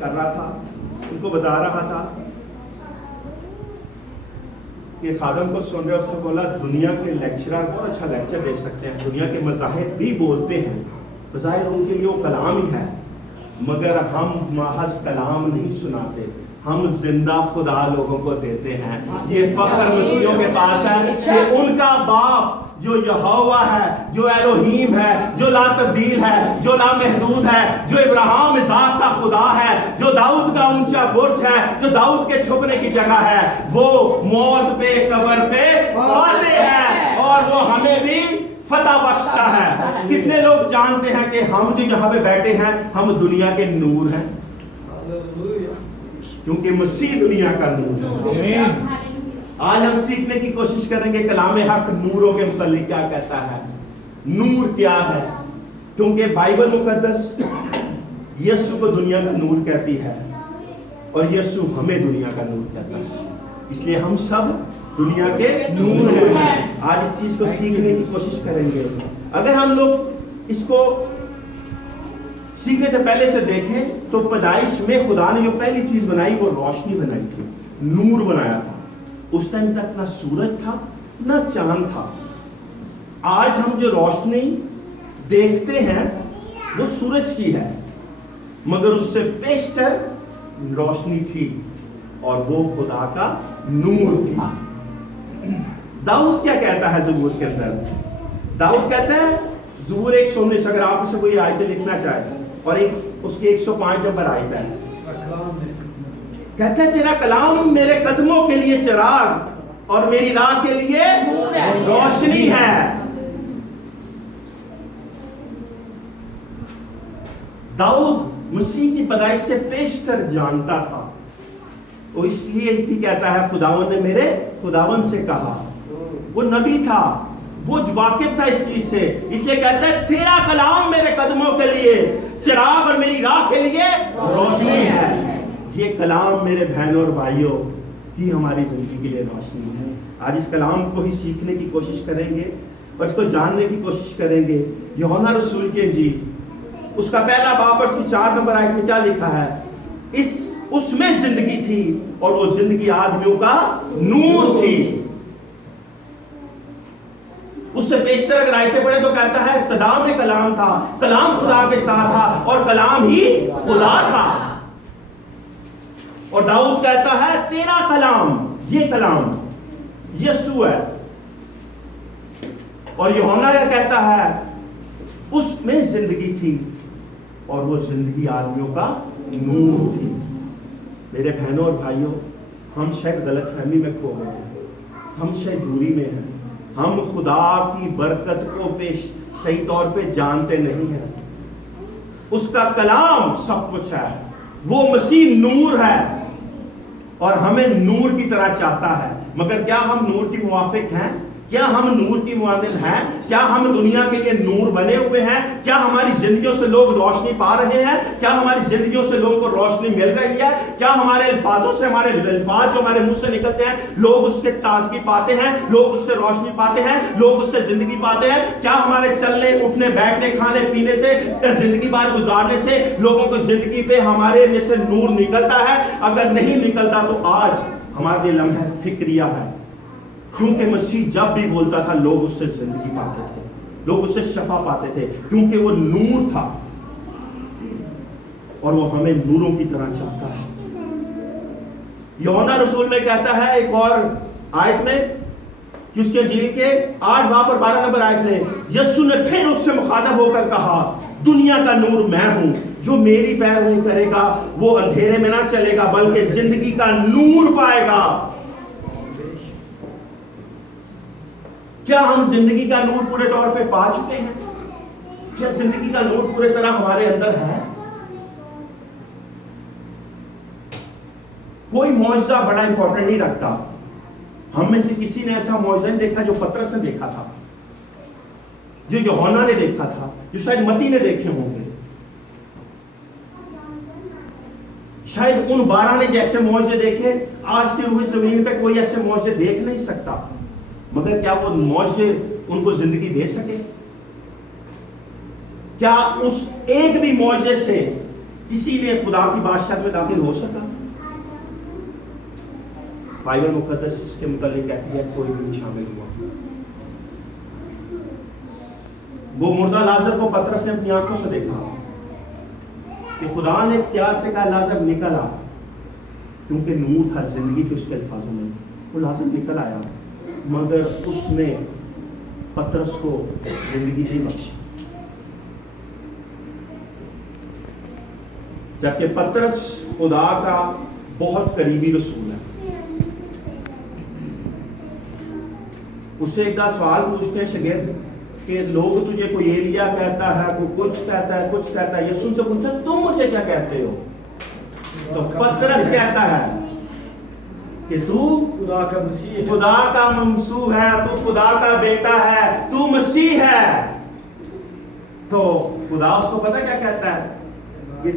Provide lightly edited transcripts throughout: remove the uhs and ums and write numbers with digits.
कर रहा था, उनको बता रहा था कि खादम को सुन रहे, उसने बोला दुनिया के लेक्चरर बहुत अच्छा लेक्चर दे सकते हैं, दुनिया के मज़ाहिब भी बोलते हैं, बज़ाहिर उनके लिए वो कलाम ही है, मगर हम महज कलाम नहीं सुनाते, हम जिंदा खुदा लोगों को देते हैं। ये फख्र मसीहों के पास है कि उनका बाप जो यहोवा है, जो एलोहीम है, जो ला तब्दील है, जो ला महदूद है, जो इब्राहिम इसाक का खुदा है, जो दाऊद का ऊंचा बुर्ज है, जो दाऊद के छुपने की जगह है, वो मौत पे कब्र पे फातेह है और वो हमें भी फतह बख्शता है। कितने लोग जानते हैं कि हम जो यहाँ पे बैठे हैं हम दुनिया के नूर हैं, क्योंकि मसीह दुनिया का नूर है। आज हम सीखने की कोशिश करेंगे कलाम हक नूरों के मुतालिक क्या कहता है, नूर क्या है, क्योंकि बाइबल मुकद्दस यीशु को दुनिया का नूर कहती है और यीशु हमें दुनिया का नूर कहता है, इसलिए हम सब दुनिया के नूर हैं। आज इस चीज को सीखने की कोशिश करेंगे। अगर हम लोग इसको सीखने से पहले से देखें तो पैदाइश में खुदा ने जो पहली चीज बनाई वो रोशनी बनाई थी, नूर बनाया था। उस टाइम तक ना सूरज था ना चांद था। आज हम जो रोशनी देखते हैं वो सूरज की है, मगर उससे बेशतर रोशनी थी और वो खुदा का नूर थी। दाऊद क्या कहता है ज़बूर के अंदर? दाऊद कहता है ज़बूर 119, अगर आप उसे कोई आयतें लिखना चाहे, और उसकी 105 नंबर आयत है, कहता है तेरा कलाम मेरे कदमों के लिए चिराग और मेरी राह के लिए रोशनी है। दाऊद मसीह की पैदाइश से पेशतर जानता था, वो इसलिए भी कहता है खुदावन ने मेरे खुदावन से कहा। वो नबी था, वो वाकिफ था इस चीज से, इसलिए कहता है तेरा कलाम मेरे कदमों के लिए चिराग और मेरी राह के लिए रोशनी है। ये कलाम मेरे बहनों और भाइयों ही हमारी जिंदगी के लिए रोशनी है। आज इस कलाम को ही सीखने की कोशिश करेंगे और इसको जानने की कोशिश करेंगे। यूहन्ना रसूल की इंजील उसका पहला बाब और उसकी 4 नंबर आयत में क्या लिखा है? उसमें जिंदगी थी और वो जिंदगी आदमियों का नूर थी। उससे पेशतर अगर आयतें पढ़े तो कहता है इब्तिदा में कलाम था, कलाम खुदा के साथ था और कलाम ही खुदा था। और दाऊद कहता है तेरा कलाम, ये कलाम यीशु है। और यूहन्ना क्या कहता है? उसमें जिंदगी थी और वो जिंदगी आदमियों का नूर थी। मेरे बहनों और भाइयों, हम शायद गलतफहमी में खो गए हैं, हम शायद दूरी में हैं, हम खुदा की बरकत को सही तौर पे जानते नहीं हैं। उसका कलाम सब कुछ है, वो मसीह नूर है और हमें नूर की तरह चाहता है। मगर क्या हम नूर की मुवाफिक हैं? क्या हम नूर की मुआदिल हैं? क्या हम दुनिया के लिए नूर बने हुए हैं? क्या हमारी जिंदगियों से लोग रोशनी पा रहे हैं? क्या हमारी जिंदगियों से लोगों को रोशनी मिल रही है? क्या हमारे अल्फाजों से, हमारे अल्फाज जो हमारे मुंह से निकलते हैं, लोग उससे ताजगी पाते हैं, लोग उससे रोशनी पाते हैं, लोग उससे जिंदगी पाते हैं? क्या हमारे चलने उठने बैठने खाने पीने से, जिंदगी बार गुजारने से लोगों को जिंदगी पे हमारे में से नूर निकलता है? अगर नहीं निकलता तो आज हमारे लम्हा फिक्रिया है, क्योंकि मसीह जब भी बोलता था लोग उससे जिंदगी पाते थे, लोग उससे शफा पाते थे, क्योंकि वो नूर था और वो हमें नूरों की तरह चाहता है। यूहन्ना रसूल में कहता है एक और आयत में कि उसके इंजील के 8 बाब और 12 नंबर आयत में यीशु ने फिर उससे मुखातब होकर कहा दुनिया का नूर मैं हूं, जो मेरी पैरवी करेगा वो अंधेरे में ना चलेगा बल्कि जिंदगी का नूर पाएगा। क्या हम जिंदगी का नूर पूरे तौर पे पा चुके हैं? क्या जिंदगी का नूर पूरे तरह हमारे अंदर है? कोई मौजज़ा बड़ा इंपॉर्टेंट नहीं रखता। हम में से किसी ने ऐसा मौजज़ा नहीं देखा जो पतरस ने देखा था, जो यूहन्ना ने देखा था, जो शायद मत्ती ने देखे होंगे। शायद उन 12 ने जैसे मौजज़े देखे आज की रूह जमीन पे कोई ऐसे मौजज़े देख नहीं सकता। मगर क्या वो मौजज़े उनको जिंदगी दे सके? क्या उस एक भी मौजज़े से किसी ने खुदा की बादशाहत में दाखिल हो सका? बाइबल मुकद्दस इसके मुतालिक कहती है कोई भी नहीं शामिल हुआ। वो मुर्दा लाजर को पतरस ने अपनी आंखों से देखा कि खुदा ने इख्तियार से कहा लाजर निकल आ, क्योंकि नूर था, जिंदगी थी उसके अल्फाजों में। वो लाजर निकल आया, मगर उसने पतरस को जिंदगी नहीं बख्शी। जबकि पतरस खुदा का बहुत करीबी रसूल है। उससे एक सवाल पूछते हैं शागिर्द कि लोग तुझे कोई एलिया कहता है, कोई कुछ कहता है, कुछ कहता है। यीशु से पूछता है तुम मुझे क्या कहते हो? तो पतरस कहता है कि तू खुदा का मसीह, खुदा का ममसूह है, तू खुदा का बेटा है, तू मसीह है। तो खुदा उसको पता क्या कहता है कि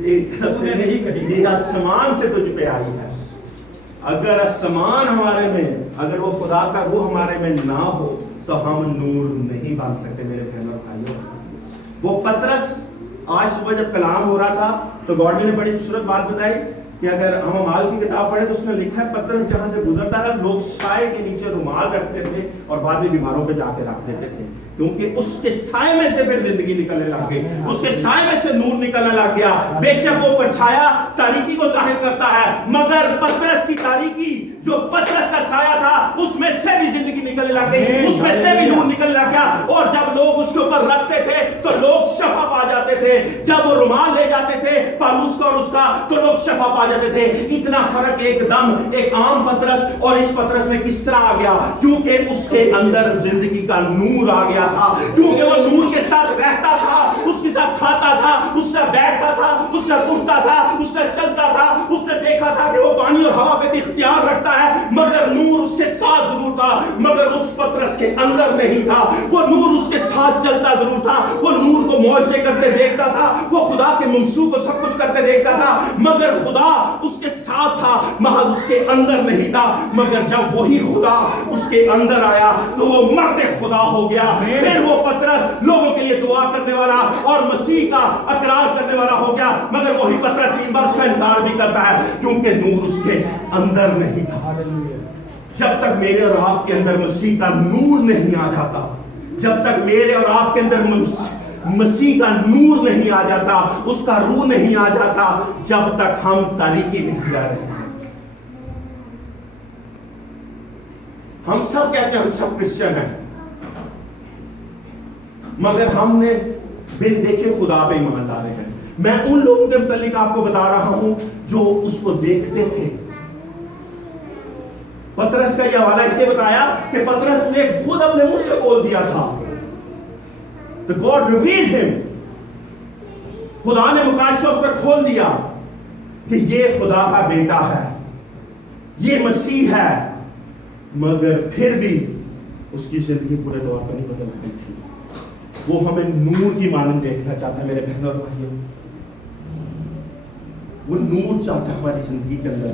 ये आसमान से तुझ पे आई है। अगर आसमान हमारे में, अगर वो खुदा का रूह हमारे में ना हो तो हम नूर नहीं बन सकते मेरे बहनों और भाइयों। वो पतरस आज सुबह जब कलाम हो रहा था तो गॉड ने बड़ी खूबसूरत बात बताई कि अगर हम अमाल की किताब पढ़े तो उसमें लिखा है पतरस जहां से गुजरता था लोग साए के नीचे रुमाल रखते थे और बाद में बीमारों पे जाके रख देते थे, क्योंकि उसके साए में से फिर जिंदगी निकलने लग गई, उसके साए में से नूर निकलने लग गया। बेशक वो परछाया तारीकी को जाहिर करता है, मगर पतरस की तारीकी जो पतरस का साया था उसमें से भी जिंदगी निकलने लग गई, उसमें से भी नूर निकलने लग गया। और जब लोग उसके ऊपर रखते थे तो लोग शफा पा जाते थे, जब वो रुमाल ले जाते थे पालूस का और उसका तो लोग शफा पा जाते थे। इतना फर्क एकदम एक आम पतरस और इस पतरस में किस तरह आ गया? क्योंकि उसके अंदर जिंदगी का नूर आ गया था, क्योंकि वो नूर के साथ रहता था, उसके साथ खाता था, उससे बैठता था, उसका उठता था, उससे चलता था। उसने देखा था कि वो पानी और हवा पे भी इख्तियार रखता है, मगर नूर उसके साथ जरूर था, मगर उस पतरस के अंदर नहीं था। वो नूर उसके साथ चलता जरूर था, वो नूर को मौजे करते देखता था, वो खुदा के ममसू को सब कुछ करते देखता था, मगर खुदा उसके साथ था, महज उसके अंदर नहीं था। मगर जब वही खुदा उसके अंदर आया तो वो मर्द खुदा हो गया। फिर वो पतरस लोगों के लिए दुआ करने वाला और मसीह का अकरार करने वाला हो गया, मगर वही पतरस 3 बार उसका इनकार भी करता है क्योंकि नूर उसके अंदर नहीं था। जब तक मेरे और आपके अंदर मसीह का नूर नहीं आ जाता, जब तक मेरे और आपके अंदर मसीह का नूर नहीं आ जाता, उसका रूह नहीं आ जाता, जब तक हम तारीकी नहीं जा रहे हैं। हम सब कहते हैं हम सब क्रिश्चियन हैं, मगर हमने बिन देखे खुदा पे ईमान ला रहे हैं। मैं उन लोगों के मुतालिक आपको बता रहा हूं जो उसको देखते थे। पतरस का यह हवाला इसलिए बताया कि पतरस ने खुद अपने मुंह से बोल दिया था, The God revealed him, खुदा ने मुकाशफा उस पर खोल दिया कि ये खुदा का बेटा है, ये मसीह है। मगर फिर भी उसकी जिंदगी पूरे तौर पर नहीं बदल गई थी। वो हमें नूर की मानंद देखना चाहता है मेरे बहनों और भाइयों। वो नूर चाहता है हमारी जिंदगी के अंदर।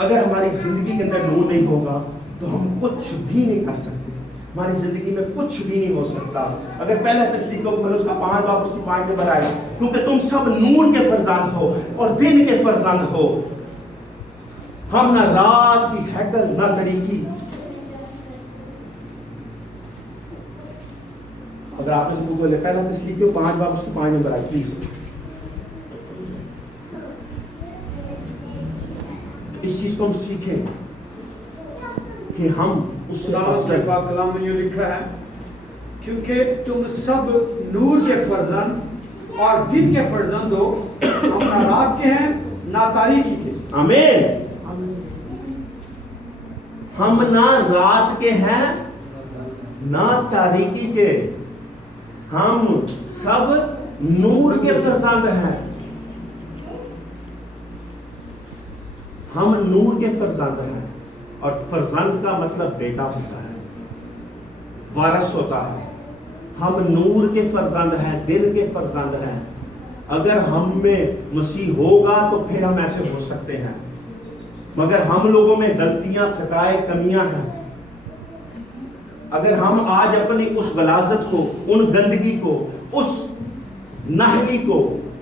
अगर हमारी जिंदगी के अंदर नूर नहीं होगा तो हम कुछ भी नहीं कर सकते, हमारी जिंदगी में कुछ भी नहीं हो सकता। अगर पहला तस्लीक को खोलो उसका 5 बाब उसकी 5 में बनाए, क्योंकि तुम सब नूर के फरजांद हो और दिन के फरजांद हो। हम ना रात की हैकल ना तरीकी। अगर आपने इसको बोले पहला तस्लीक को 5 बाब उसकी 5 में बनाए प्लीज। इस चीज को हम सीखें कि हम उस कलाम में लिखा है क्योंकि तुम सब नूर के फर्जंद और दिन के फर्जंद हो, हम ना रात के हैं ना तारीकी के। आमीन। हम ना रात के हैं ना तारीकी के, हम सब नूर के फर्जंद हैं। हम नूर के फर्जंद हैं और फर्जंद का मतलब बेटा होता है, वारस होता है। हम नूर के फर्जंद हैं, दिन के फर्जंद हैं। अगर हम में मसीह होगा तो फिर हम ऐसे हो सकते हैं, मगर हम लोगों में गलतियां, खताएं, कमियां हैं। अगर हम आज अपनी उस गलाजत को, उन गंदगी को, उस नाहली को,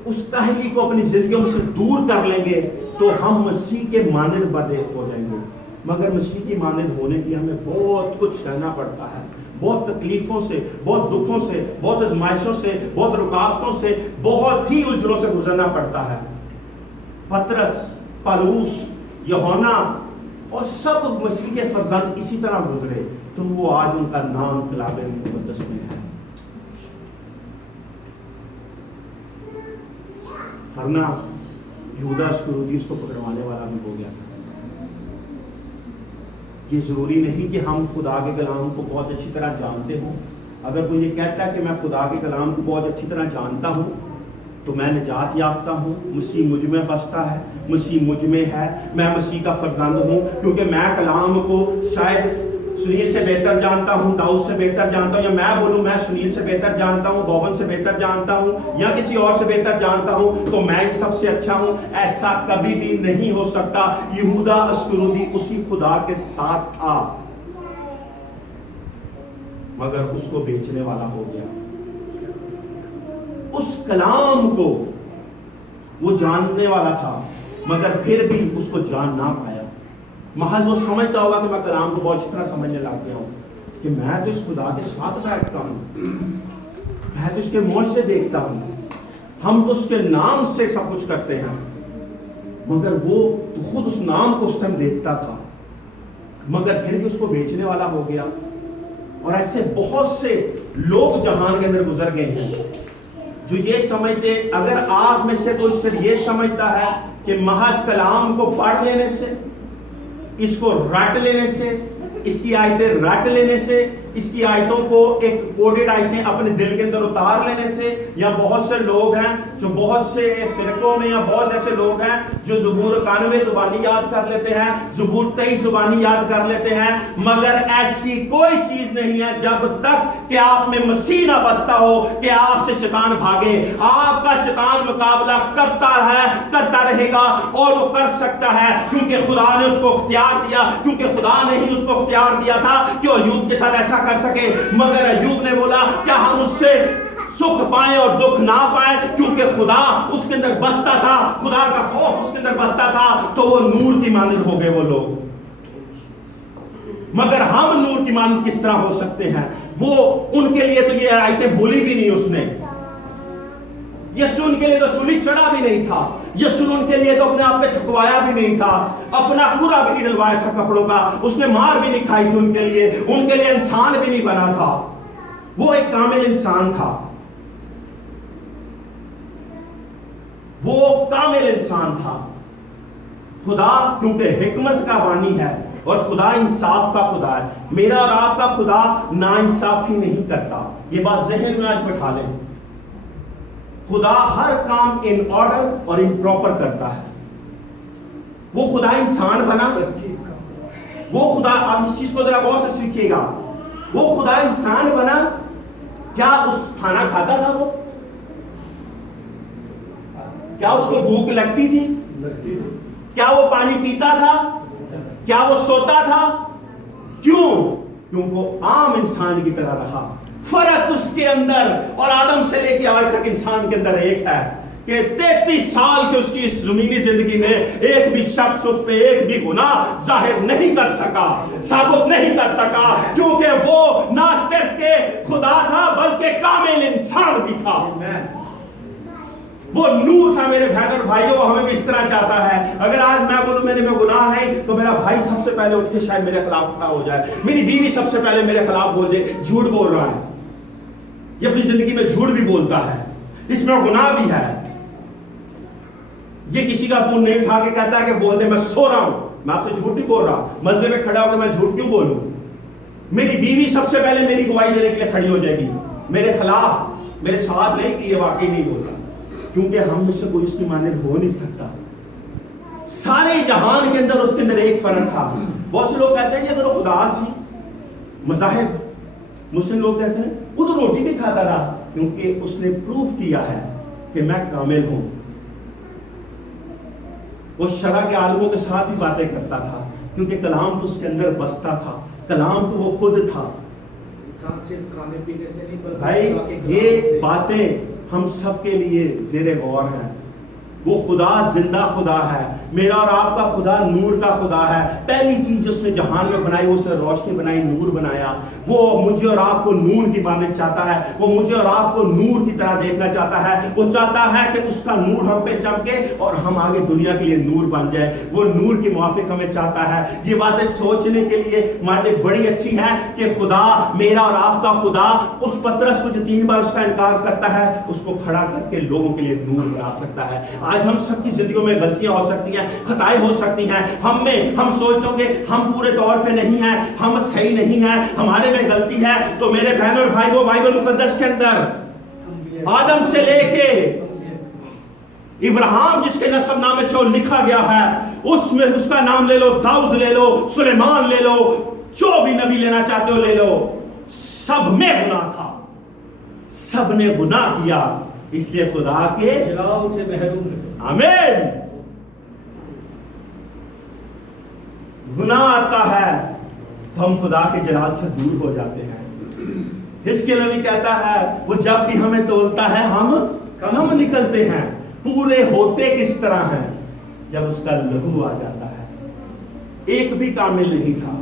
उस काहली को अपनी जिंदगियों से दूर कर लेंगे तो हम मसीह के मानद बदे हो जाएंगे। मगर मसीह की मानद होने के लिए हमें बहुत कुछ सहना पड़ता है, बहुत तकलीफों से, बहुत दुखों से, बहुत आजमाइशों से, बहुत रुकावटों से, बहुत ही उलझनों से गुजरना पड़ता है। पतरस, पौलुस, यूहन्ना और सब मसीह के फर्जंद इसी तरह गुजरे, तो वो आज उनका नाम किताबे मुकद्दस में है। वरना यहूदा इस्करियोती उसको पकड़वाने वाला भी हो गया था। ये जरूरी नहीं कि हम खुदा के कलाम को बहुत अच्छी तरह जानते हों। अगर कोई ये कहता है कि मैं खुदा के कलाम को बहुत अच्छी तरह जानता हूँ तो मैं निजात याफ्ता हूँ, मसीह मुझ में बसता है, मसीह मुझ में है, मैं मसीह का फर्जंद हूँ, क्योंकि मैं कलाम को शायद सुनील से बेहतर जानता हूँ, दाऊद से बेहतर जानता हूँ, या मैं बोलूँ मैं सुनील से बेहतर जानता हूँ, बोबन से बेहतर जानता हूँ, या किसी और से बेहतर जानता हूँ, तो मैं सबसे अच्छा हूँ। ऐसा कभी भी नहीं हो सकता। यहूदा इस्करियोती उसी खुदा के साथ था, मगर उसको बेचने वाला हो गया। उस कलाम को वो जानने वाला था, मगर फिर भी उसको जान ना पाया। महज वो समझता होगा कि मैं कलाम को बहुत अच्छी तरह समझने लग गया हूँ, कि मैं तो इस खुदा के साथ बैठता हूँ, मैं तो इसके मुंह से देखता हूँ, हम तो उसके नाम से सब कुछ करते हैं। मगर वो तो खुद उस नाम को उस टाइम देखता था, मगर फिर भी उसको बेचने वाला हो गया। और ऐसे बहुत से लोग जहान के अंदर गुजर गए हैं जो ये समझते, अगर आप में से कोई सिर्फ ये समझता है कि महज कलाम को पढ़ लेने से, इसको रट लेने से, इसकी आयतें रट लेने से, इसकी आयतों को एक कोडेड आयतें अपने दिल के अंदर उतार लेने से, या बहुत से लोग हैं जो बहुत से फिरकों में, या बहुत ऐसे लोग हैं जो ज़बूर 91 जुबानी याद कर लेते हैं, ज़बूर 23 जुबानी याद कर लेते हैं, मगर ऐसी कोई चीज नहीं है जब तक कि आप में मसीह ना बसता हो कि आपसे शैतान भागे। आपका शैतान मुकाबला करता रहेगा, और वो कर सकता है क्योंकि खुदा ने उसको इख्तियार दिया, क्योंकि खुदा ने ही उसको इख्तियार दिया था कि अय्यूब के साथ ऐसा कर सके। मगर अय्यूब ने बोला क्या हम उससे सुख पाए और दुख ना पाए, क्योंकि खुदा उसके अंदर बसता था, खुदा का खौफ उसके अंदर बसता था, तो वो नूर की मानद हो गए वो लोग। मगर हम नूर की मानद किस तरह हो सकते हैं? वो उनके लिए तो ये आयतें बोली भी नहीं उसने। यीशु उनके लिए तो सूली चढ़ा भी नहीं था, यीशु उनके लिए तो अपने आप पे थकवाया भी नहीं था, अपना पूरा भी नहीं डलवाया था कपड़ों का, उसने मार भी नहीं खाई थी उनके लिए इंसान भी नहीं बना था। वो एक कामिल इंसान था, वो कामिल इंसान था। खुदा क्योंकि हिकमत का बानी है और खुदा इंसाफ का खुदा है। मेरा और आपका खुदा नाइंसाफी नहीं करता, ये बात जहन में आज बैठा लें। खुदा हर काम इन ऑर्डर और इन प्रॉपर करता है। वो खुदा इंसान बना, वो खुदा, आप इस चीज को जरा गौर से सीखिएगा, वो खुदा इंसान बना। क्या उस खाना खाता था? वो क्या उसको भूख लगती थी? क्या वो पानी पीता था? क्या वो सोता था? क्यों? क्योंकि वो आम इंसान की तरह रहा। फर्क उसके अंदर और आदम से लेकर आज तक इंसान के अंदर एक है कि 33 साल के उसकी इस ज़मीनी जिंदगी में एक भी शख्स उस पे एक भी गुनाह जाहिर नहीं कर सका, साबित नहीं कर सका, क्योंकि वो ना सिर्फ के खुदा था बल्कि कामिल इंसान भी था। वो नूर था। मेरे बहन और भाइयों, हमें भी इस तरह चाहता है। अगर आज मैं बोलूं मेरे में गुनाह नहीं, तो मेरा भाई सबसे पहले उठ के शायद मेरे खिलाफ खड़ा हो जाए, मेरी बीवी सबसे पहले मेरे खिलाफ बोल दे झूठ बोल रहा है, ये अपनी जिंदगी में झूठ भी बोलता है, इसमें गुनाह भी है। ये किसी का फोन नहीं उठा के कहता है कि बोल दे मैं सो रहा हूं, मैं आपसे झूठ नहीं बोल रहा, मसले में खड़ा होकर मैं झूठ क्यों बोलूं? मेरी बीवी सबसे पहले मेरी गवाही देने के लिए खड़ी हो जाएगी मेरे खिलाफ, मेरे साथ नहीं कि ये वाकई नहीं बोल रहा, क्योंकि हम में से कोई उसकी मानद हो नहीं सकता। सारे जहान के अंदर उसके अंदर एक फर्क था। बहुत से लोग कहते हैं कि अगर वो खुदा सी मज़ाहिब, मुस्लिम लोग कहते हैं वो तो रोटी भी खाता था, क्योंकि उसने प्रूफ किया है कि मैं कामिल हूं। वो शरा के आलमों के साथ ही बातें करता था, क्योंकि कलाम तो उसके अंदर बसता था, कलाम तो वो खुद था। सिर्फ खाने पीने से नहीं, भाई ये बातें हम सब के लिए ज़ेरे गौर है। वो खुदा जिंदा खुदा है, मेरा और आपका खुदा नूर का खुदा है। पहली चीज जो उसने जहान में बनाई, उसने रोशनी बनाई, नूर बनाया। वो मुझे और आपको नूर की मानना चाहता है, वो मुझे और आपको नूर की तरह देखना चाहता है। वो चाहता है कि उसका नूर हम पे चमके और हम आगे दुनिया के लिए नूर बन जाए। वो नूर के मुआफिक हमें चाहता है। ये बातें सोचने के लिए हमारे लिए बड़ी अच्छी है कि खुदा, मेरा और आपका खुदा, उस पतरस को जो 3 बार उसका इनकार करता है, उसको खड़ा करके लोगों के लिए नूर बना सकता है। आज हम सबकी जिंदगियों में गलतियां हो सकती हैं, खताएं हो सकती हैं। हम सोचते होंगे हम पूरे तौर पे नहीं हैं, हम सही नहीं हैं, हमारे में गलती है। तो मेरे बहन और भाई, वो बाइबल मुकद्दस के अंदर आदम से लेके इब्राहिम जिसके नसबनामे से लिखा गया है, उसमें उसका नाम ले लो, दाऊद ले लो, सुलेमान ले लो, जो भी नबी लेना चाहते हो ले लो, सब में गुनाह था, सब ने गुनाह किया, इसलिए खुदा के जलाल से महरूम रहे। आमीन। गुनाह आता है तो हम खुदा के जलाल से दूर हो जाते हैं। इसके नबी कहता है, वो जब भी हमें तोलता है हम कम निकलते हैं, पूरे होते किस तरह हैं जब उसका लहू आ जाता है। एक भी कामिल नहीं था,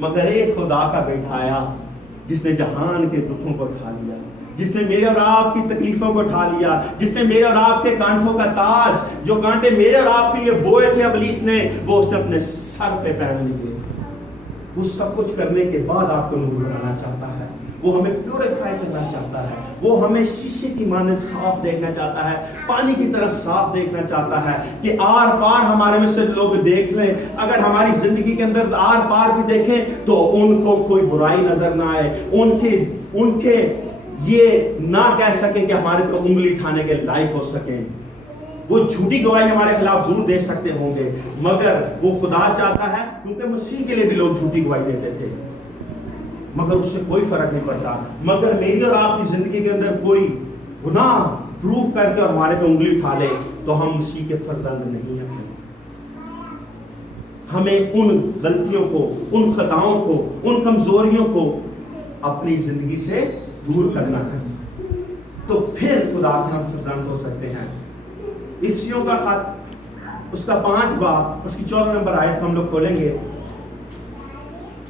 मगर एक खुदा का बेटा आया जिसने जहान के दुखों को उठा लिया, जिसने मेरे और आपकी तकलीफों को उठा लिया, जिसने मेरे और आपके कांटों का ताज, जो कांटे मेरे और आपके लिए बोए थे इब्लीस ने, वो उसने अपने सर पे पहन लिए। वो सब कुछ करने के बाद आपको नूर बनाना चाहता है, वो हमें प्यूरिफाई करना चाहता है, वो हमें शीशे की माने साफ देखना चाहता है, पानी की तरह साफ देखना चाहता है कि आर पार हमारे में से लोग देख लें। अगर हमारी जिंदगी के अंदर आर पार भी देखें तो उनको कोई बुराई नजर ना आए, उनके ये ना कह सकें कि हमारे पे उंगली उठाने के लायक हो सकें। वो झूठी गवाही हमारे खिलाफ जरूर दे सकते होंगे, मगर वो खुदा चाहता है, क्योंकि मसीह के लिए भी लोग झूठी गवाही देते थे, मगर उससे कोई फर्क नहीं पड़ता। मगर मेरी और आपकी जिंदगी के अंदर कोई गुनाह प्रूफ करके और हमारे पे उंगली उठा ले तो हम मसीह के फर्जंद नहीं हैं। हमें उन गलतियों को, उन खताओं को, उन कमजोरियों को अपनी जिंदगी से दूर करना है, तो फिर खुदा के हम फर्जंद हो सकते हैं। इफिसियों का खत, उसका 5 बाब, उसकी 14 नंबर आयत को हम लोग खोलेंगे।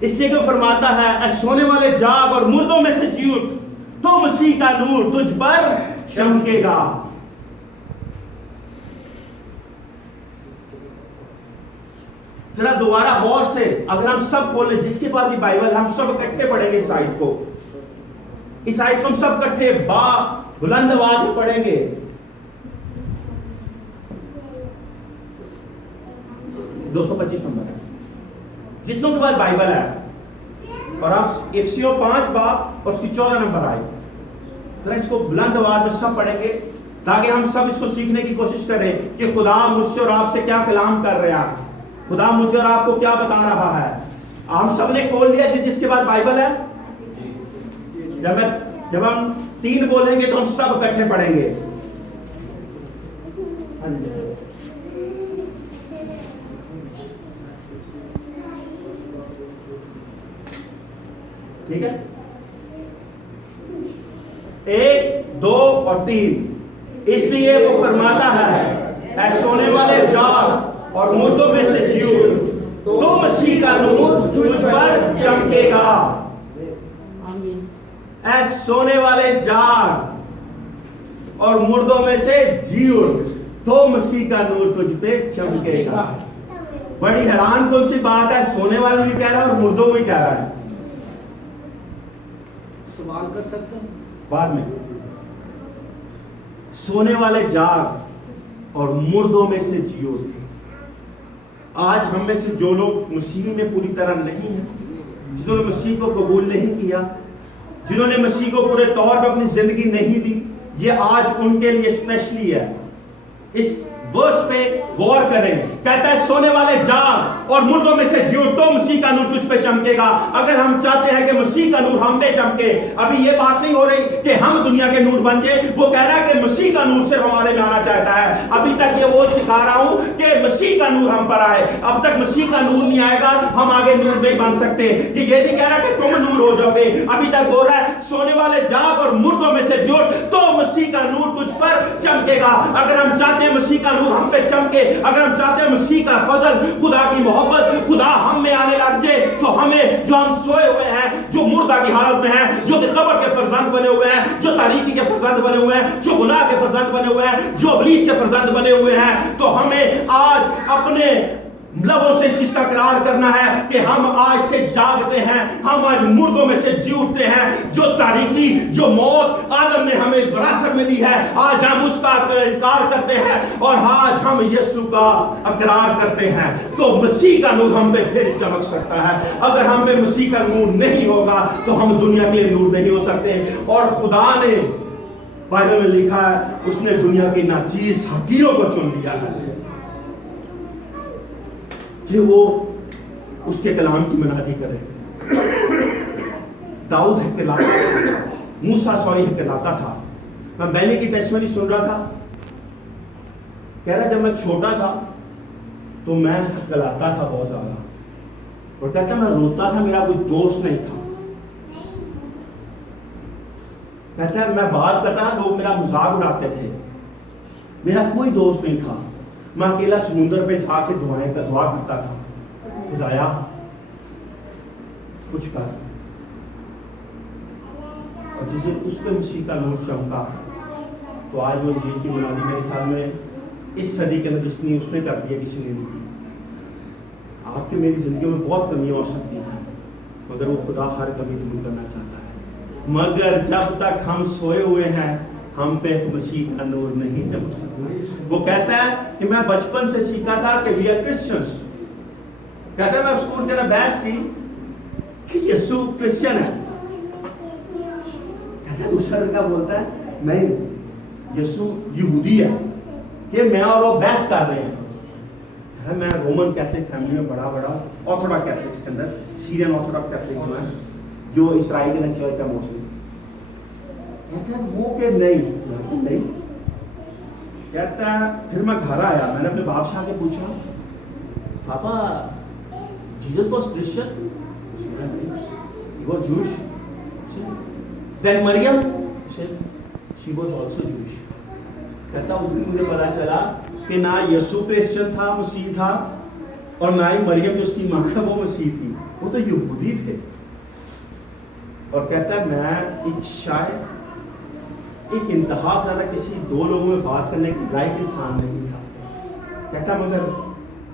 इसलिए जो फरमाता है, ऐ सोने वाले जाग और मुर्दों में से जी उठ, तो मसीह का नूर तुझ पर चमकेगा। जरा दोबारा गौर से अगर हम सब खोलें, जिसके पास भी बाइबल, हम सब इकट्ठे पढ़ेंगे इस आयत को। इस आयत को हम सब इकट्ठे बुलंद आवाज में पढ़ेंगे। दो 225 नंबर है, जितनों के पास बाइबल है, और आप इफिसियों 5 बाब और उसकी 14 नंबर आए, तो इसको बुलंद आवाज में सब पढ़ेंगे ताकि हम सब इसको सीखने की कोशिश करें कि खुदा मुझसे और आपसे क्या कलाम कर रहा है, खुदा मुझे और आपको क्या बता रहा है। हम सब ने खोल लिया जिसके पास बाइबल है। जब हम 3 बोलेंगे तो हम सब इकट्ठे पढ़ेंगे। ठीक है, 1, 2 और 3। इसलिए वो फरमाता है, ऐ सोने वाले जाग और मुर्दों में से जी उठ, तो मसीह का नूर तुझ पर चमकेगा। ऐ सोने वाले जाग और मुर्दों में से जी उठ, तो मसीह का नूर तुझ पे चमकेगा। बड़ी हैरान कौन सी बात है, सोने वाले भी कह रहा है और मुर्दों भी कह रहा है। सवाल कर सकते हैं बाद में। सोने वाले जाग और मुर्दों में से जियो। आज हम में से जो लोग मसीह में पूरी तरह नहीं हैं, जिन्होंने मसीह को कबूल नहीं किया, जिन्होंने मसीह को पूरे तौर पर अपनी जिंदगी नहीं दी, ये आज उनके लिए स्पेशली है। इस वो उस पे गौर करें। कहता है सोने वाले जाग और मुर्दों में से जी उठ तो मसीह का नूर तुझ पे चमकेगा। अगर हम चाहते हैं कि मसीह का नूर हम पे चमके, अभी ये बात नहीं हो रही कि हम दुनिया के नूर बन जाए, वो कह रहा है कि मसीह का नूर सिर्फ हमारे में आना चाहता है। अभी तक ये वो सिखा रहा हूं कि मसीह का नूर हम पर आए। अब तक मसीह का नूर नहीं आएगा, हम आगे नूर नहीं बन सकते। कि ये नहीं कह रहा कि तुम नूर हो जाओगे, अभी तक बोल रहा है सोने वाले जाग और मुर्दों में से जी उठ तो मसीह का नूर तुझ पर चमकेगा। अगर हम चाहते हैं मसीह का नूर हम पे चमके, अगर हम चाहते हैं मसीह का फजल, खुदा की मोहब्बत, खुदा हम में आने लग जाए, तो हमें जो हम सोए हुए हैं, जो मुर्दा की हालत में हैं, जो कि कब्र के फरजंद बने हुए हैं, जो तारीकी के फरजंद बने हुए हैं, जो गुनाह के फरजंद बने हुए हैं, जो इब्लीस के फरजंद बने हुए हैं, तो हमें आज अपने लबों से इस चीज का इकरार करना है कि हम आज से जागते हैं, हम आज मुर्दों में से जी उठते हैं। जो तारीकी, जो मौत आदम ने हमें विरासत में दी है, आज हम उसका इनकार करते हैं और आज हम यीशु का इकरार करते हैं, तो मसीह का नूर हम पे फिर चमक सकता है। अगर हम में मसीह का नूर नहीं होगा तो हम दुनिया के लिए नूर नहीं हो सकते। और खुदा ने बाइबल में लिखा है, उसने दुनिया की नाचीज हकीरों को चुन लिया है कि वो उसके कलाम की मनादी करें। दाऊद कहलाता, मूसा कहलाता था। मैं बैली की टेस्टमनी सुन रहा था, कह रहा जब मैं छोटा था तो मैं कहलाता था बहुत ज्यादा, और कहता मैं रोता था, मेरा कोई दोस्त नहीं था। कहता है मैं बात करता, लोग मेरा मजाक उड़ाते थे, मेरा कोई दोस्त नहीं था। मैं अकेला समुद्र पे जाके दुआ करता था, खुदाया कुछ कर। और जिस दिन उस पर मसीह का नूर चमका, तो आज वो जेल की मुनादी मेरे ख्याल में इस सदी के अंदर जितनी उसने कर दिया किसी ने नहीं की। आपकी मेरी जिंदगी में बहुत कमियां हो सकती हैं, मगर वो खुदा हर कमी दूर करना चाहता है। मगर जब तक हम सोए हुए हैं, हम पे मसीह का नूर नहीं चमक सकता। वो कहता है कि मैं बचपन से सीखा था कि वी आर क्रिश्चियंस। कहता है मैं स्कूल के अंदर बहस की कि यीशु क्रिश्चियन है। कहता है दूसरा लड़का बोलता है नहीं, यीशु यहूदी है, कि मैं और वो बहस कर रहे हैं। मैं रोमन कैथलिक फैमिली में बड़ा ऑर्थोडॉक्स कैथलिक्स के अंदर, सीरियन ऑर्थोडॉक्स कैथलिक जो है, जो इसराइल के चर्च है मोस्टली। कहता है वो के नहीं। कहता है फिर मैं घर आया, मैंने अपने बाप से आके पूछा, पापा Jesus was Christian? He was Jewish. Then Maryam says she was also Jewish. कहता उस दिन मुझे पता चला कि ना यीशु क्रिश्चियन था, मसीह था, और ना ही मरियम जो उसकी माँ है वो मसीह थी, वो तो यहूदी थे। और कहता है मैं शायद एक इंतहा से ज़्यादा किसी दो लोगों में बात करने के लायक इंसान नहीं था। कहता मगर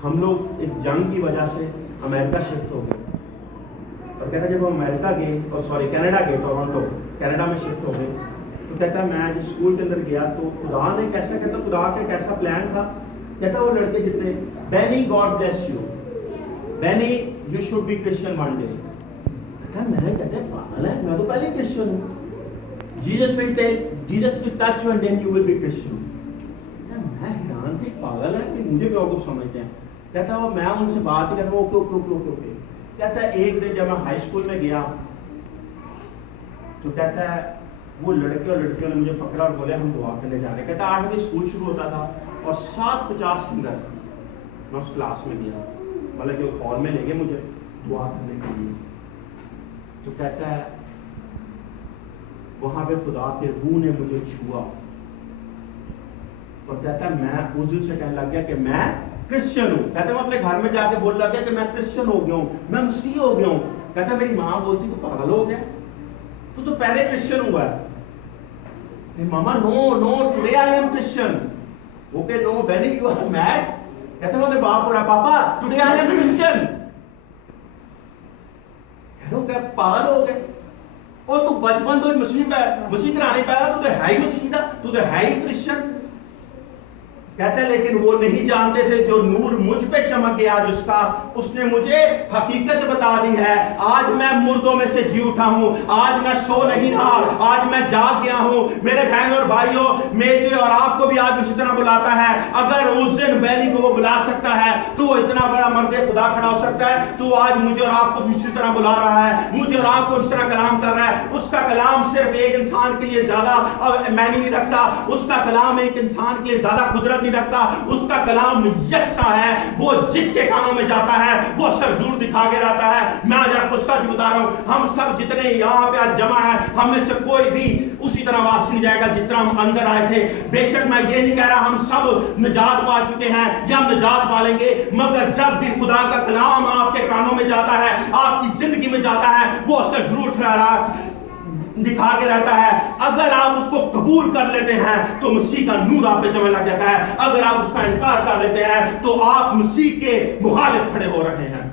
हम लोग एक जंग की वजह से अमेरिका शिफ्ट हो गए, और कहता जब हम अमेरिका गए, और कनाडा गए, टोरंटो कनाडा में शिफ्ट हो गए, तो कहता मैं जिस स्कूल के अंदर गया तो खुदा ने कैसा, कहता खुदा का कैसा प्लान था। कहता वो लड़के जितने, Benny God bless you, Benny you should be Christian one day. कहता मैं, कहते पागल है, मैं तो पहले क्रिश्चियन हूँ। Jesus will touch you and then you will be Christian. मैं हैरान थे, पागल है कि मुझे बेवकूफ़ समझते हैं। कहता वो मैं उनसे बात ही करता हूँ, ओके। कहता है एक दिन जब मैं हाई स्कूल में गया तो कहता है वो लड़के और लड़कियों ने मुझे पकड़ा और बोले हम दुआ करने जा रहे हैं। कहता 8 बजे स्कूल शुरू होता था और 7:50 के अंदर मैं उस क्लास में गया, मतलब कि वो हॉल में ले गए मुझे दुआ करने के लिए। तो कहता है वहां पे खुदा के रूह ने मुझे छुआ, और कहता है मैं उस दिन से कहने लग गया कि मैं क्रिश्चियन हूँ। कहता मैं अपने घर में जाके बोल लग गया कि मैं क्रिश्चियन हो गया हूँ, मैं मसीह हो गया हूँ। कहता मेरी माँ बोलती तो पागल हो गया, तो पहले क्रिश्चियन हुआ है। मामा no today I am Christian. Okay no Benny you are mad. कहता मैं बाप बोल रहा पापा टुडे आई एम क्रिश्चियन। क्या पागल हो गए? और तू बचपन तो मसीह कराने पाया, तू तो है ही मसीह था, तू तो है ही क्रिश्चियन। कहते हैं लेकिन वो नहीं जानते थे जो नूर मुझ पे चमक गया जिसका, उसने मुझे हकीकत बता दी है। आज मैं मुर्दों में से जी उठा हूं, आज मैं सो नहीं रहा, आज मैं जाग गया हूं। मेरे बहन और भाइयों, मेरे और आपको भी आज उसी तरह बुलाता है। अगर उस दिन बैली को वो बुला सकता है तो वो इतना बड़ा मर्द खुदा खड़ा हो सकता है। तो आज मुझे और आपको भी इसी तरह बुला रहा है, मुझे और आपको इस तरह कलाम कर रहा है। उसका कलाम सिर्फ एक इंसान के लिए ज्यादा मायने नहीं रखता, उसका कलाम एक इंसान के लिए ज्यादा कुदरत नहीं रखता। उसका कलाम यकसा है, वो जिसके कानों में जाता है वो असर जरूर दिखा के रहता है। मैं आज आपको सच बता रहा हूं, हम सब जितने यहाँ पे आज जमा है, हम में से कोई भी उसी तरह वापस नहीं जाएगा जिस तरह हम अंदर आए थे। बेशक मैं ये नहीं कह रहा हम सब निजात पा चुके हैं या हम निजात पालेंगे, मगर जब भी खुदा का कलाम आपके कानों में जाता है, आपकी जिंदगी में जाता है, वो असर जरूर दिखा के रहता है। अगर आप उसको कबूल कर लेते हैं तो मसीह का नूर आप पे जमने लग जाता है। अगर आप उसका इनकार कर लेते हैं तो आप मसीह के मुखालिफ खड़े हो रहे हैं।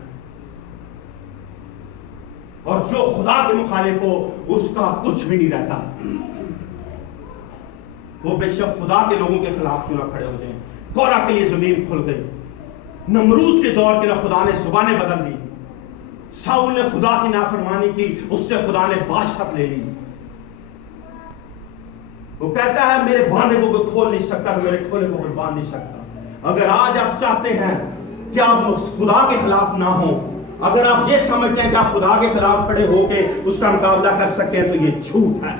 और जो खुदा के मुखालिफ हो उसका कुछ भी नहीं रहता। वो बेशक खुदा के लोगों के खिलाफ क्यों ना खड़े हो जाए। कोरा के लिए जमीन खुल गई, नमरूद के दौर के लिए खुदा ने जुबानें बदल दी, साउल ने खुदा की नाफरमानी की, उससे खुदा ने बादशाहत ले ली। वो कहता है मेरे बांधे को कोई खोल नहीं सकता तो मेरे खोले को कोई बांध नहीं सकता। अगर आज आप चाहते हैं कि आप खुदा के खिलाफ ना हो, अगर आप ये समझते हैं कि आप खुदा के खिलाफ खड़े होके उसका मुकाबला कर सकते हैं, तो ये झूठ है।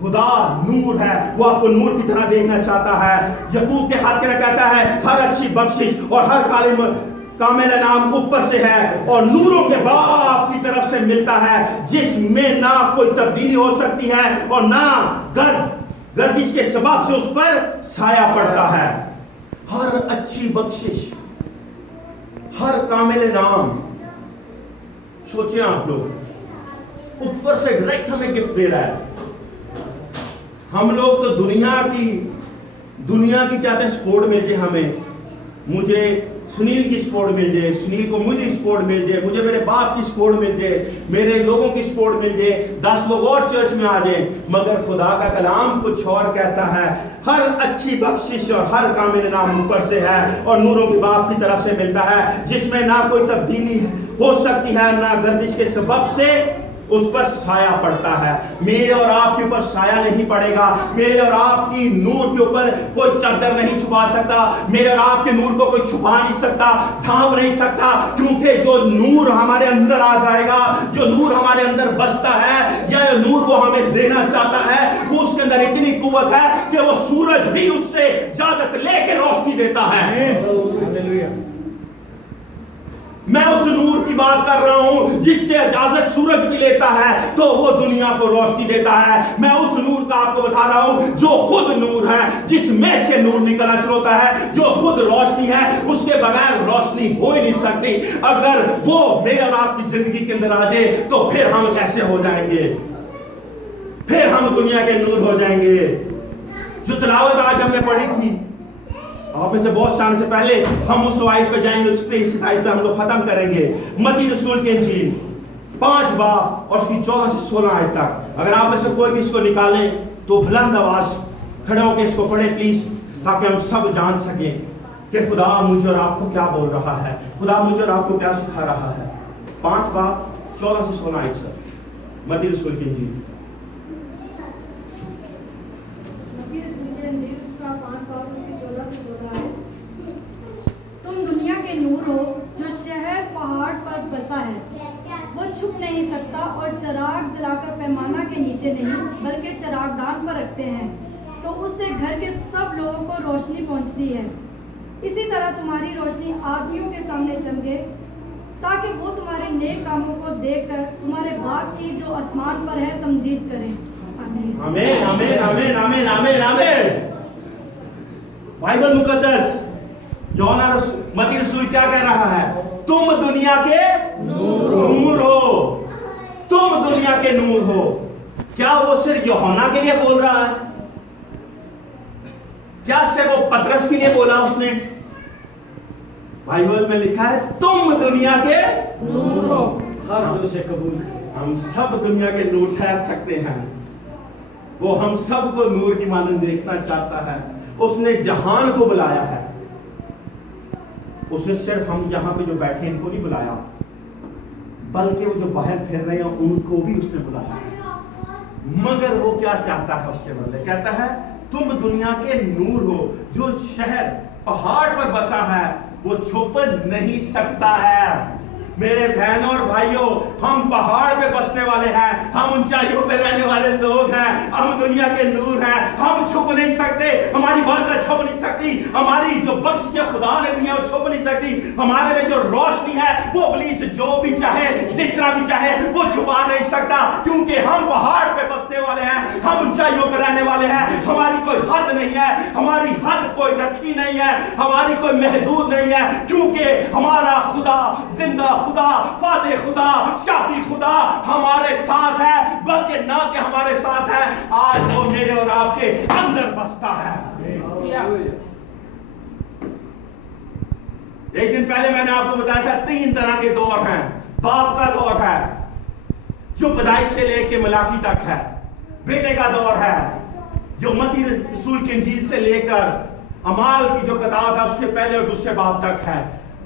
खुदा नूर है, वो आपको नूर की तरह देखना चाहता है। यकूब के हाथ में कहता है हर अच्छी बख्शिश और हर कामिल नाम ऊपर से है और नूरों के बाप की तरफ से मिलता है, जिसमें ना कोई तब्दीली हो सकती है और ना गर्दिश के सबब से उस पर साया पड़ता है। हर अच्छी बख्शिश, हर कामिल नाम। सोचिए आप लोग, ऊपर से डायरेक्ट हमें गिफ्ट दे रहा है। हम लोग तो दुनिया की चाहते हैं स्पोर्ट मिल जाए हमें, मुझे सुनील की सपोर्ट मिल जाए, सुनील को मुझे सपोर्ट मिल जाए, मुझे मेरे बाप की सपोर्ट मिल जाए, मेरे लोगों की सपोर्ट मिल जाए, 10 लोग और चर्च में आ जाए। मगर खुदा का कलाम कुछ और कहता है। हर अच्छी बख्शिश और हर कामिल नाम ऊपर से है और नूरों के बाप की तरफ से मिलता है, जिसमें ना कोई तब्दीली हो सकती है ना गर्दिश के सबब से उस पर साया पड़ता है। मेरे और आपके ऊपर साया नहीं पड़ेगा, मेरे और आपकी नूर के ऊपर कोई चादर नहीं छुपा सकता, मेरे और आपके नूर को कोई छुपा नहीं सकता, ढांप नहीं सकता, क्योंकि जो नूर हमारे अंदर आ जाएगा, जो नूर हमारे अंदर बसता है या नूर वो हमें देना चाहता है, वो उसके अंदर इतनी कुव्वत है कि वो सूरज भी उससे इजाजत लेके रोशनी देता है। मैं उस नूर की बात कर रहा हूं जिससे इजाजत सूरज भी लेता है तो वो दुनिया को रोशनी देता है। मैं उस नूर का आपको बता रहा हूं जो खुद नूर है, जिसमें से नूर निकलना शुरू होता है, जो खुद रोशनी है, उसके बगैर रोशनी हो ही नहीं सकती। अगर वो मेरे और आपकी जिंदगी के अंदर आ जाए तो फिर हम कैसे हो जाएंगे, फिर हम दुनिया के नूर हो जाएंगे। जो तिलावत आज हमने पढ़ी थी, आप में से बहुत साल से पहले हम उस आयत पे जाएंगे, उस पे इस आयत पे हम लोग खत्म करेंगे। मत्ती रसूल की इंजील 5 बाब और उसकी 14 से 16 आयत तक। अगर आप में से कोई भी इसको निकाले तो बुलंद आवाज खड़े होकर इसको पढ़े प्लीज, ताकि हम सब जान सकें कि खुदा मुझे और आपको क्या बोल रहा है, खुदा मुझे और आपको क्या सिखा रहा है। 5 बाब 14 से 16 आयत सर, मत्ती रसूल की इंजील। तुम दुनिया के नूर हो, जो शहर पहाड़ पर बसा है, वो छुप नहीं सकता और चिराग जलाकर पैमाना के नीचे नहीं बल्कि चिरागदान पर रखते हैं, तो उससे घर के सब लोगों को रोशनी पहुंचती है। इसी तरह तुम्हारी रोशनी आदमियों के सामने चमके, ताकि वो तुम्हारे नेक कामों को देखकर तुम्हारे बाप की जो आसमान पर है तमजीद करें। आमीन आमीन आमीन आमीन आमीन आमीन आमीन। बाइबल मुकद्दस यूहन्ना मत्ती रसूल क्या कह रहा है? तुम दुनिया के नूर हो, तुम दुनिया के नूर हो। क्या वो सिर्फ यूहन्ना के लिए बोल रहा है? क्या सिर्फ वो पतरस के लिए बोला उसने? बाइबल में लिखा है तुम दुनिया के नूर हो। हर जो से कबूल, हम सब दुनिया के नूर ठहर सकते हैं। वो हम सबको नूर की मानंद देखना चाहता है। उसने जहान को बुलाया है, उसने सिर्फ हम यहाँ पे जो बैठे इनको नहीं बुलाया, बल्कि वो जो बाहर फिर रहे हैं उनको भी उसने बुलाया है। मगर वो क्या चाहता है उसके बदले? कहता है तुम दुनिया के नूर हो। जो शहर पहाड़ पर बसा है वो छुप नहीं सकता है। मेरे बहनों और भाइयों, हम पहाड़ पे बसने वाले हैं, हम ऊंचाइयों पे रहने वाले लोग हैं, हम दुनिया के नूर हैं। हम छुप नहीं सकते, हमारी बरकत छुप नहीं सकती, हमारी जो बख्शिश खुदा ने दी है वो छुप नहीं सकती। हमारे में जो रोशनी है वो इब्लीस जो भी चाहे, जिस तरह भी चाहे, वो छुपा नहीं सकता, क्योंकि हम पहाड़ पे बसने वाले हैं, हम ऊंचाइयों पे रहने वाले हैं। हमारी कोई हद नहीं है, हमारी हद कोई रखी नहीं है, हमारी कोई महदूद नहीं है, क्योंकि हमारा खुदा जिंदा खुदा, फादे खुदा, शाफी खुदा हमारे साथ है। बल्कि ना कि हमारे साथ है, आज वो मेरे और आपके अंदर बसता है। एक दिन पहले मैंने आपको बताया था 3 तरह के दौर हैं। बाप का दौर है जो पैदाइश से लेके मलाकी तक है, बेटे का दौर है जो मत्ती रसूल की इंजील से लेकर अमाल की जो किताब है उसके पहले और दूसरे बाब तक है,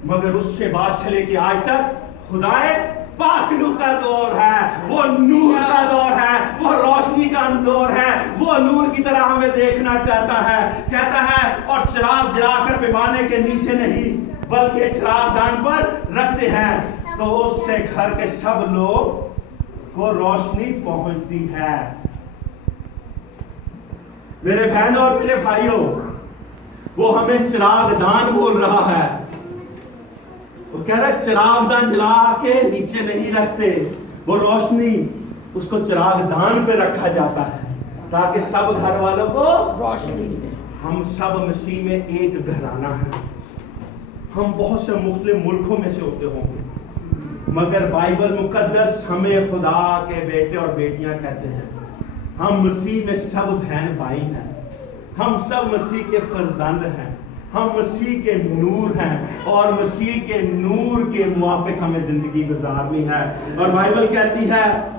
मगर उसके बाद से लेके आज तक खुदाए पाकरू का दौर है, वो नूर का दौर है, वो रोशनी का दौर है, वो नूर की तरह हमें देखना चाहता है। कहता है और चिराग जलाकर पैमाने के नीचे नहीं बल्कि चिरागदान पर रखते हैं, तो उससे घर के सब लोग को रोशनी पहुंचती है। मेरे बहनों और मेरे भाइयों, वो हमें चिरागदान बोल रहा है। वो कह रहा है चिरागदान जला के नीचे नहीं रखते, वो रोशनी उसको चिरागदान पे रखा जाता है ताकि सब घर वालों को रोशनी मिले। हम सब मसीह में एक घराना है। हम बहुत से मुख्तलिफ मुल्कों में से होते होंगे, मगर बाइबल मुकद्दस हमें खुदा के बेटे और बेटियां कहते हैं। हम मसीह में सब बहन भाई हैं, हम सब मसीह के फर्जंद हैं, हम मसीह के नूर हैं और मसीह के नूर के मुआफिक हमें जिंदगी गुजारनी है। और बाइबल कहती है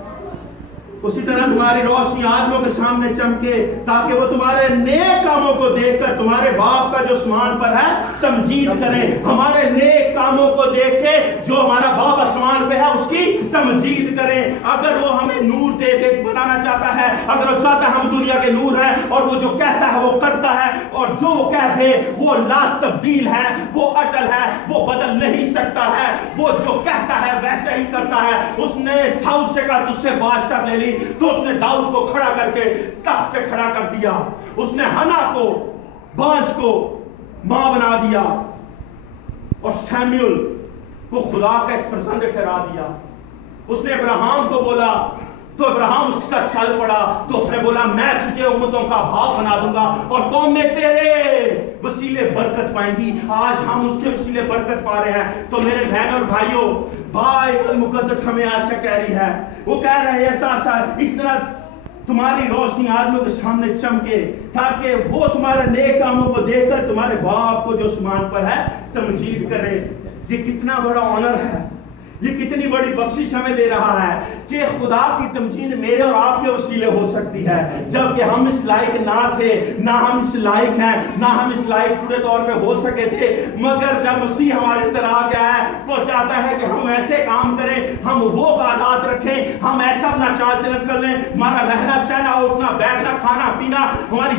उसी तरह तुम्हारी रोशनी आदमियों के सामने चमके ताकि वो तुम्हारे नेक कामों को देखकर तुम्हारे बाप का जो आसमान पर है तमजीद करें। हमारे नेक कामों को देख के जो हमारा बाप आसमान पे है उसकी तमजीद करें। अगर वो हमें नूर दे दे बनाना चाहता है, अगर वो चाहता है हम दुनिया के नूर हैं और वो जो कहता है वो करता है, और जो वो कह दे वो ला तब्दील है, वो अटल है, वो बदल नहीं सकता है, वो जो कहता है वैसे ही करता है। उसने साउथ से कहा तुझसे बादशाह ले ली, तो उसने दाऊद को खड़ा करके तख्त पे खड़ा कर दिया। उसने हना को बांझ को मां बना दिया और सैमुअल को खुदा का एक फर्जंद ठहरा दिया। उसने अब्राहम को बोला तो अब्राहम उसके साथ चल पड़ा, तो उसने बोला मैं तुझे उम्मतों का बाप बना दूंगा और कौमें तेरे वसीले बरकत पाएंगी। आज हम उसके वसीले बरकत पा रहे हैं। तो मेरे बहन और भाइयों, बाइबल मुकद्दस हमें आज क्या कह रही है? वो कह रहे हैं ऐसा इस तरह तुम्हारी रोशनी आदमियों के सामने चमके ताकि वो तुम्हारे नेक कामों को देखकर तुम्हारे बाप को जो आसमान पर है तमजीद करे। ये कितना बड़ा ऑनर है, ये कितनी बड़ी बख्शिश हमें दे रहा है कि खुदा की तमजीद मेरे और आपके वसीले हो सकती है, जबकि हम इस लायक ना थे, ना हम इस लायक हैं, ना हम इस लायक पूरे तौर पे हो सके थे। मगर जब मसीह हमारे अंदर आ गया है तो चाहता है कि हम ऐसे काम करें, हम वो आदत रखें, हम ऐसा अपना चाल चलन कर लें, हमारा रहना सहना उठना बैठना खाना पीना हमारी